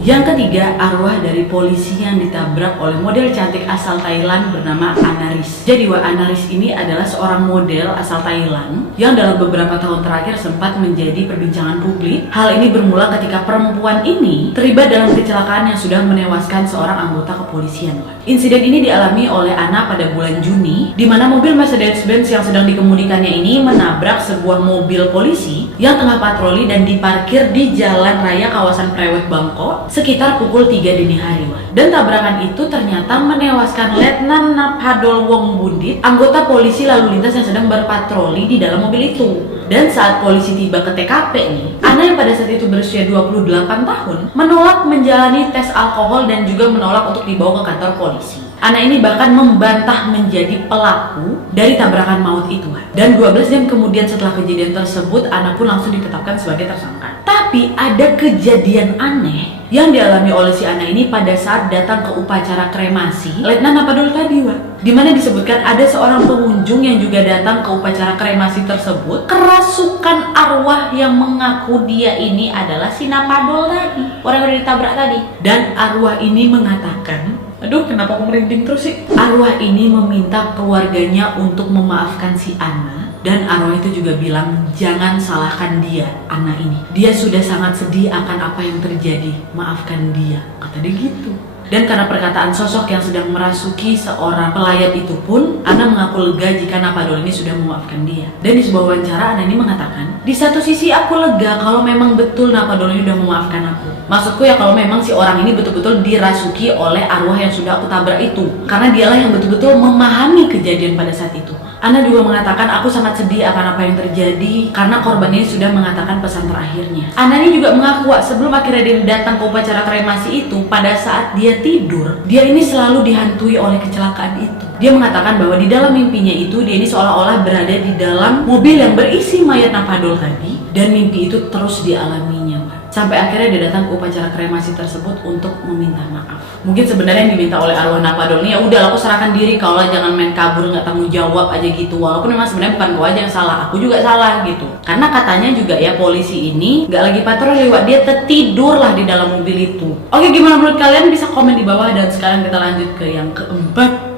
Yang ketiga, arwah dari polisi yang ditabrak oleh model cantik asal Thailand bernama Anaris. Jadi Anaris ini adalah seorang model asal Thailand yang dalam beberapa tahun terakhir sempat menjadi perbincangan publik. Hal ini bermula ketika perempuan ini terlibat dalam kecelakaan yang sudah menewaskan seorang anggota kepolisian. Insiden ini dialami oleh Ana pada bulan Juni, di mana mobil Mercedes-Benz yang sedang dikemudikannya ini menabrak sebuah mobil polisi yang tengah patroli dan diparkir di jalan raya kawasan Prewek Bangkok sekitar pukul 3 dini hari. Dan tabrakan itu ternyata menewaskan Letnan Naphdol Wongbudit, anggota polisi lalu lintas yang sedang berpatroli di dalam mobil itu. Dan saat polisi tiba ke TKP nih, Ana yang pada saat itu berusia 28 tahun menolak menjalani tes alkohol dan juga menolak untuk dibawa ke kantor polisi. Ana ini bahkan membantah menjadi pelaku dari tabrakan maut itu. Dan 12 jam kemudian setelah kejadian tersebut, Ana pun langsung ditetapkan sebagai tersangka. Tapi ada kejadian aneh yang dialami oleh si Ana ini pada saat datang ke upacara kremasi Letnan Naphdol tadi, di mana disebutkan ada seorang pengunjung yang juga datang ke upacara kremasi tersebut kerasukan arwah yang mengaku dia ini adalah si Naphdol tadi, orang yang udah ditabrak tadi. Dan arwah ini mengatakan, aduh, kenapa aku merinding terus sih? Arwah ini meminta keluarganya untuk memaafkan si Ana. Dan arwah itu juga bilang, jangan salahkan dia, Ana ini. Dia sudah sangat sedih akan apa yang terjadi. Maafkan dia, kata dia gitu. Dan karena perkataan sosok yang sedang merasuki seorang pelayat itu pun, Ana mengaku lega jika Naphdol ini sudah memaafkan dia. Dan di sebuah wawancara, Ana ini mengatakan, di satu sisi aku lega kalau memang betul Naphdol ini sudah memaafkan aku. Maksudku ya kalau memang si orang ini betul-betul dirasuki oleh arwah yang sudah aku tabrak itu. Karena dialah yang betul-betul memahami kejadian pada saat itu. Ana juga mengatakan, aku sangat sedih akan apa yang terjadi karena korban ini sudah mengatakan pesan terakhirnya. Ana ini juga mengaku sebelum akhirnya dia datang ke upacara kremasi itu, pada saat dia tidur, dia ini selalu dihantui oleh kecelakaan itu. Dia mengatakan bahwa di dalam mimpinya itu, dia ini seolah-olah berada di dalam mobil yang berisi mayat Naphdol tadi, dan mimpi itu terus dialaminya. Sampai akhirnya dia datang ke upacara kremasi tersebut untuk meminta maaf. Mungkin sebenarnya yang diminta oleh arwah Naphdol ini, ya udah aku serahkan diri, kalau jangan main kabur nggak tanggung jawab aja gitu. Walaupun memang sebenarnya bukan kau aja yang salah, aku juga salah gitu. Karena katanya juga ya polisi ini nggak lagi patroli, dia tertidur lah di dalam mobil itu. Oke, gimana menurut kalian? Bisa komen di bawah. Dan sekarang kita lanjut ke yang keempat.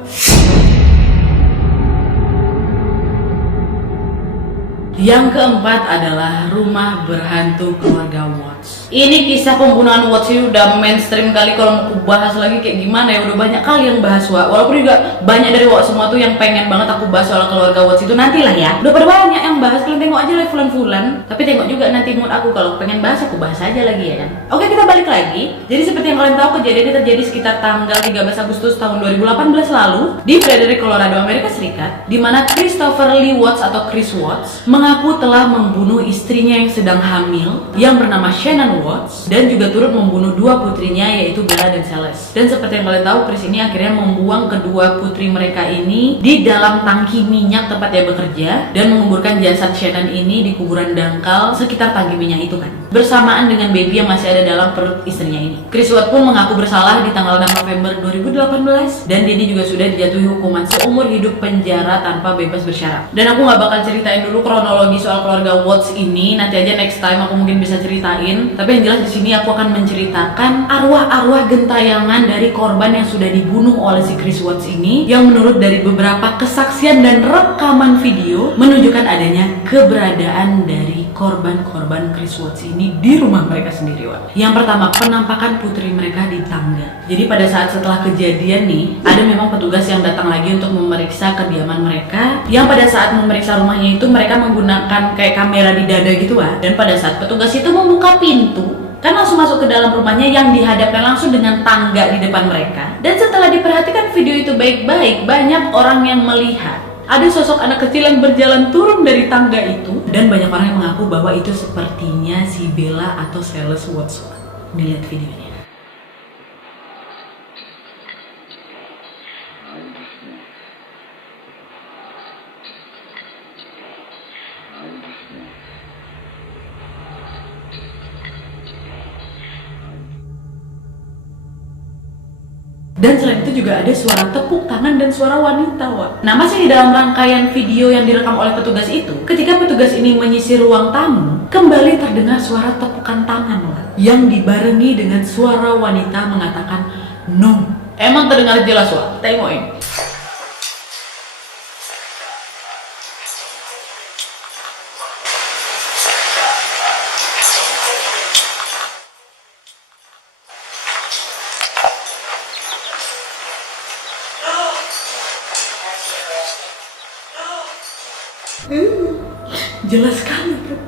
Yang keempat adalah rumah berhantu keluarga Watts. Ini kisah pembunuhan Watts ini udah mainstream kali, kalau mau aku bahas lagi kayak gimana ya, udah banyak kali yang bahas walaupun juga banyak dari Watts semua tuh yang pengen banget aku bahas soal keluarga Watts itu, nantilah ya. Udah pada banyak yang bahas, kalian tengok aja live Fulan-Fulan. Tapi tengok juga nanti mood aku, kalau pengen bahas aku bahas aja lagi ya kan. Oke, kita balik lagi. Jadi seperti yang kalian tahu, kejadian ini terjadi sekitar tanggal 13 Agustus tahun 2018 lalu di Frederick, Colorado, Amerika Serikat, di mana Christopher Lee Watts atau Chris Watts mengaku telah membunuh istrinya yang sedang hamil yang bernama Shannon Watts, dan juga turut membunuh dua putrinya yaitu Bella dan Celeste. Dan seperti yang kalian tahu, Chris ini akhirnya membuang kedua putri mereka ini di dalam tangki minyak tempat dia bekerja, dan menguburkan jasad Shannon ini di kuburan dangkal sekitar tangki minyak itu kan, bersamaan dengan baby yang masih ada dalam perut istrinya ini. Chris Watts pun mengaku bersalah di tanggal 6 November 2018, dan dia juga sudah dijatuhi hukuman seumur hidup penjara tanpa bebas bersyarat. Dan aku nggak bakal ceritain dulu kronologi soal keluarga Watts ini, nanti aja next time aku mungkin bisa ceritain. Tapi yang jelas di sini aku akan menceritakan arwah-arwah gentayangan dari korban yang sudah dibunuh oleh si Chris Watts ini, yang menurut dari beberapa kesaksian dan rekaman video menunjukkan adanya keberadaan dari korban-korban Chris Watts ini di rumah mereka sendiri. Yang pertama, penampakan putri mereka di tangga. Jadi pada saat setelah kejadian nih, ada memang petugas yang datang lagi untuk memeriksa kediaman mereka, yang pada saat memeriksa rumahnya itu mereka menggunakan kayak kamera di dada gitu dan pada saat petugas itu membuka pintu, kan langsung masuk ke dalam rumahnya yang dihadapkan langsung dengan tangga di depan mereka. Dan setelah diperhatikan video itu baik-baik, banyak orang yang melihat ada sosok anak kecil yang berjalan turun dari tangga itu, dan banyak orang yang mengaku bahwa itu sepertinya si Bella atau Celeste Watts. Dilihat videonya. Dan selain itu juga ada suara tepuk tangan dan suara wanita, Wak. Nah, masih di dalam rangkaian video yang direkam oleh petugas itu, ketika petugas ini menyisir ruang tamu, kembali terdengar suara tepukan tangan, Wak, yang dibarengi dengan suara wanita mengatakan no. Emang terdengar jelas, Wak. Tengokin. Jelas sekali, bro.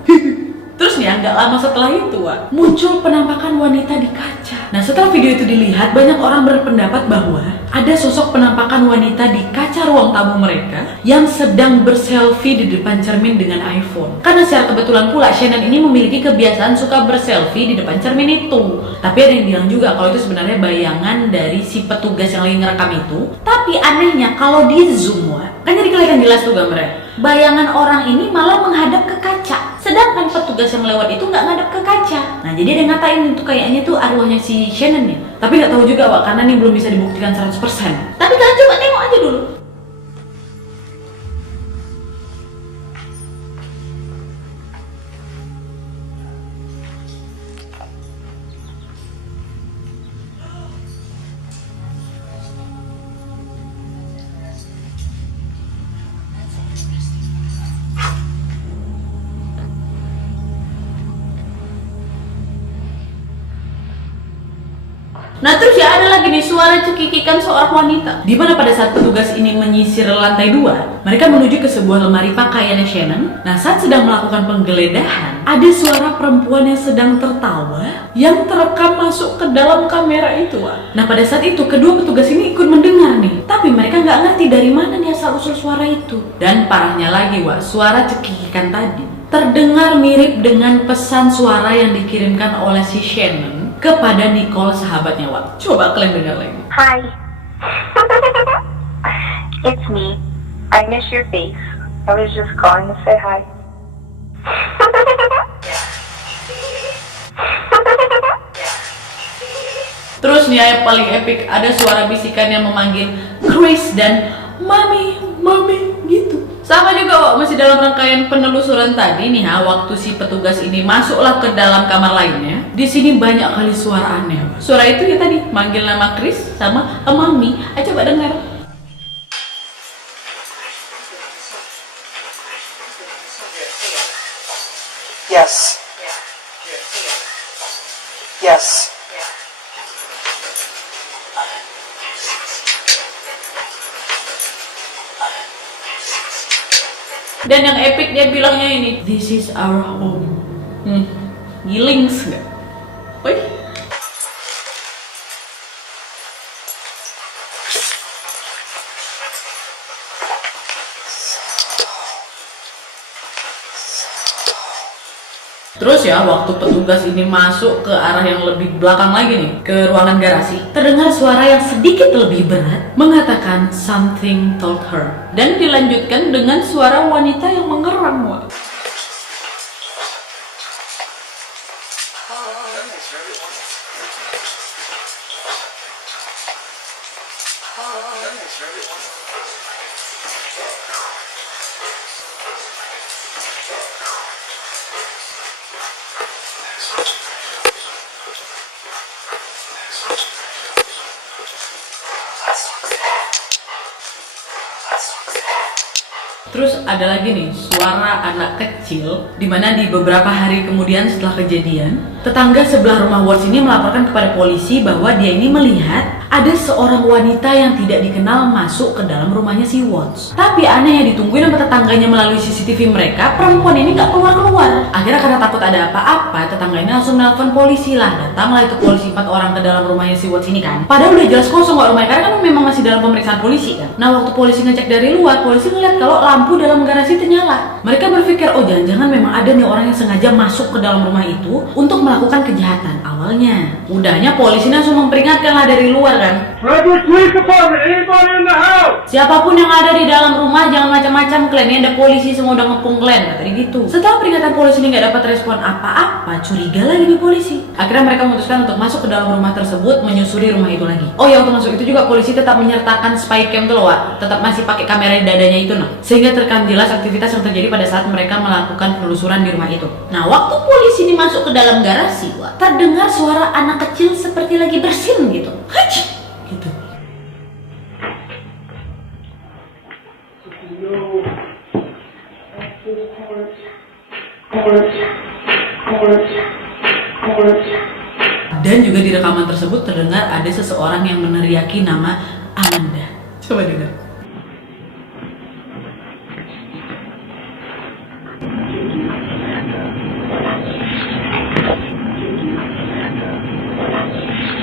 Terus nih, nggak lama setelah itu, Wak, muncul penampakan wanita di kaca. Nah, setelah video itu dilihat, banyak orang berpendapat bahwa ada sosok penampakan wanita di kaca ruang tamu mereka yang sedang berselfie di depan cermin dengan iPhone. Karena secara kebetulan pula Shannon ini memiliki kebiasaan suka berselfie di depan cermin itu. Tapi ada yang bilang juga kalau itu sebenarnya bayangan dari si petugas yang lagi ngerekam itu. Tapi anehnya kalau di zoom, Wak, kan jadi kelihatan jelas tuh gambarnya. Bayangan orang ini malah menghadap ke kaca, sedangkan petugas yang lewat itu nggak ngadep ke kaca. Nah, jadi ada yang ngatain itu kayaknya tuh arwahnya si Shannon ya. Tapi nggak tahu juga, Wak, karena ini belum bisa dibuktikan 100%. Tapi kalian coba tengok aja dulu. Nah, terus ya ada lagi nih suara cekikikan seorang wanita. Di mana pada saat petugas ini menyisir lantai 2, mereka menuju ke sebuah lemari pakaiannya Shannon. Nah, saat sedang melakukan penggeledahan, ada suara perempuan yang sedang tertawa yang terekam masuk ke dalam kamera itu, Wak. Nah, pada saat itu kedua petugas ini ikut mendengar nih, tapi mereka nggak ngerti dari mana nih asal usul suara itu. Dan parahnya lagi, Wak, suara cekikikan tadi terdengar mirip dengan pesan suara yang dikirimkan oleh si Shannon kepada Nicole, sahabatnya, Wak. Coba kalian dengar lagi. Hi. It's me. I miss your face. I was just calling to say hi. Terus nih yang paling epic, ada suara bisikan yang memanggil Chris dan Mami, Mami gitu. Sama juga, Wak, masih dalam rangkaian penelusuran tadi nih, waktu si petugas ini masuklah ke dalam kamar lainnya. Di sini banyak kali suara aneh. Suara itu ya tadi manggil nama Chris sama Mami. Ayo coba dengar. Yes. Yes. Dan yang epic dia bilangnya ini, this is our home. Gilings nggak? Woi. Terus ya, waktu petugas ini masuk ke arah yang lebih belakang lagi nih, ke ruangan garasi, terdengar suara yang sedikit lebih berat mengatakan something told her. Dan dilanjutkan dengan suara wanita yang mengerang, Wak. Terus ada lagi nih suara anak kecil, dimana di beberapa hari kemudian setelah kejadian, tetangga sebelah rumah Watts ini melaporkan kepada polisi bahwa dia ini melihat ada seorang wanita yang tidak dikenal masuk ke dalam rumahnya si Watts. Tapi aneh ya, ditungguin sama tetangganya melalui CCTV mereka, perempuan ini nggak keluar-keluar. Akhirnya karena takut ada apa-apa, tetangga ini langsung nelpon polisi lah. Datanglah itu polisi 4 orang ke dalam rumahnya si Watts ini kan. Padahal udah jelas kosong kok rumahnya, karena kan memang masih dalam pemeriksaan polisi kan. Nah, waktu polisi ngecek dari luar, polisi ngeliat kalau lampu dalam garasi itu nyala. Mereka berpikir, oh jangan-jangan memang ada nih orang yang sengaja masuk ke dalam rumah itu untuk melakukan kejahatan awalnya. Udahnya polisi langsung memperingatkan lah dari luar kan. Siapapun yang ada di dalam rumah jangan macam-macam, kalian ini ada polisi semua udah ngepung kalian, kata dia gitu. Setelah peringatan polisi Watts ini nggak dapat respon apa-apa, curiga lagi nih polisi. Akhirnya mereka memutuskan untuk masuk ke dalam rumah tersebut, menyusuri rumah itu lagi. Oh ya, waktu masuk itu juga polisi tetap menyertakan spy cam tuh loh, Wak. Tetap masih pakai kamera di dadanya itu nah. Sehingga terekam jelas aktivitas yang terjadi pada saat mereka melakukan penelusuran di rumah itu. Nah, waktu polisi ini masuk ke dalam garasi, Wak, terdengar suara anak kecil seperti lagi bersin gitu. Hach! Gitu. Dan juga di rekaman tersebut terdengar ada seseorang yang meneriaki nama Amanda. Coba dengar.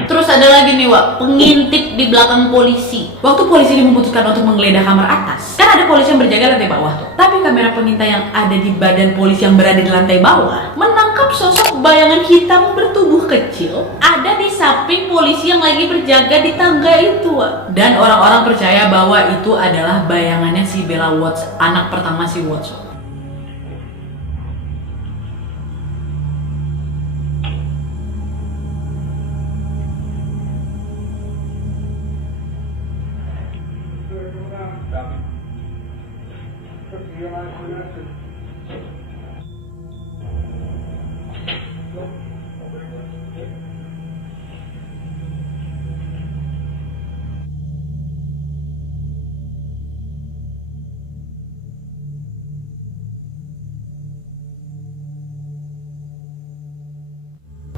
Terus ada lagi nih, Wak, pengintip di belakang polisi. Waktu polisi ini memutuskan untuk menggeledah kamar atas, kan ada polisi yang berjaga lantai bawah tuh. Tapi kamera pengintai yang ada di badan polisi yang berada di lantai bawah menangkap sosok bayangan hitam bertubuh kecil ada di samping polisi yang lagi berjaga di tangga itu, Wak. Dan orang-orang percaya bahwa itu adalah bayangannya si Bella Watts, anak pertama si Watts.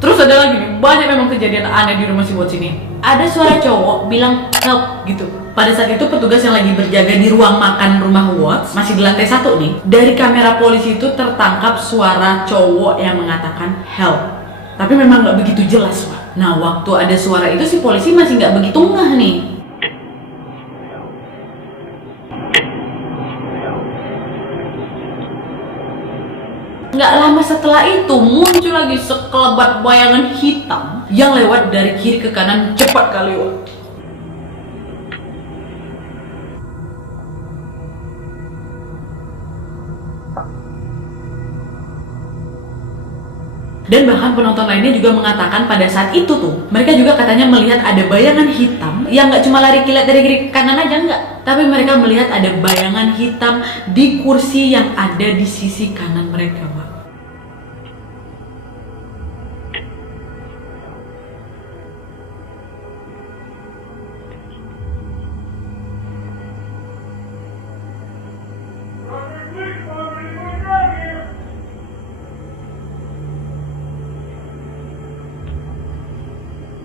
Terus ada lagi nih, banyak memang kejadian aneh di rumah si Watts ini. Ada suara cowok bilang help gitu. Pada saat itu petugas yang lagi berjaga di ruang makan rumah Watts, masih di lantai 1 nih. Dari kamera polisi itu tertangkap suara cowok yang mengatakan help. Tapi memang nggak begitu jelas, Pak. Nah, waktu ada suara itu si polisi masih nggak begitu ngeh nih. Nggak lama setelah itu muncul lagi sekelebat bayangan hitam yang lewat dari kiri ke kanan cepat kali, Wak. Dan bahkan penonton lainnya juga mengatakan pada saat itu tuh mereka juga katanya melihat ada bayangan hitam yang nggak cuma lari kilat dari kiri ke kanan aja, enggak, tapi mereka melihat ada bayangan hitam di kursi yang ada di sisi kanan mereka, Pak.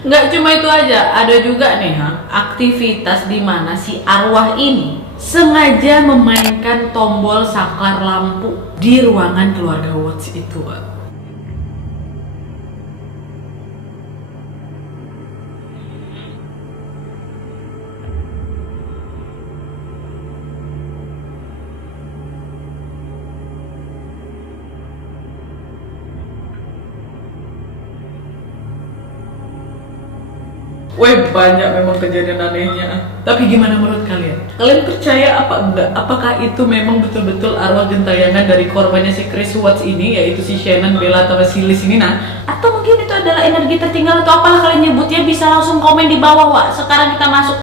Nggak cuma itu aja, ada juga nih aktivitas di mana si arwah ini sengaja memainkan tombol saklar lampu di ruangan keluarga Watts itu, Pak. Wih, banyak memang kejadian anehnya. Tapi gimana menurut kalian? Kalian percaya apa enggak? Apakah itu memang betul-betul arwah gentayangan dari korbannya si Chris Watts ini, yaitu si Shannon, Bella, atau si Liz ini, nah? Atau mungkin itu adalah energi tertinggal atau apalah kalian nyebutnya? Bisa langsung komen di bawah, Wak. Sekarang kita masuk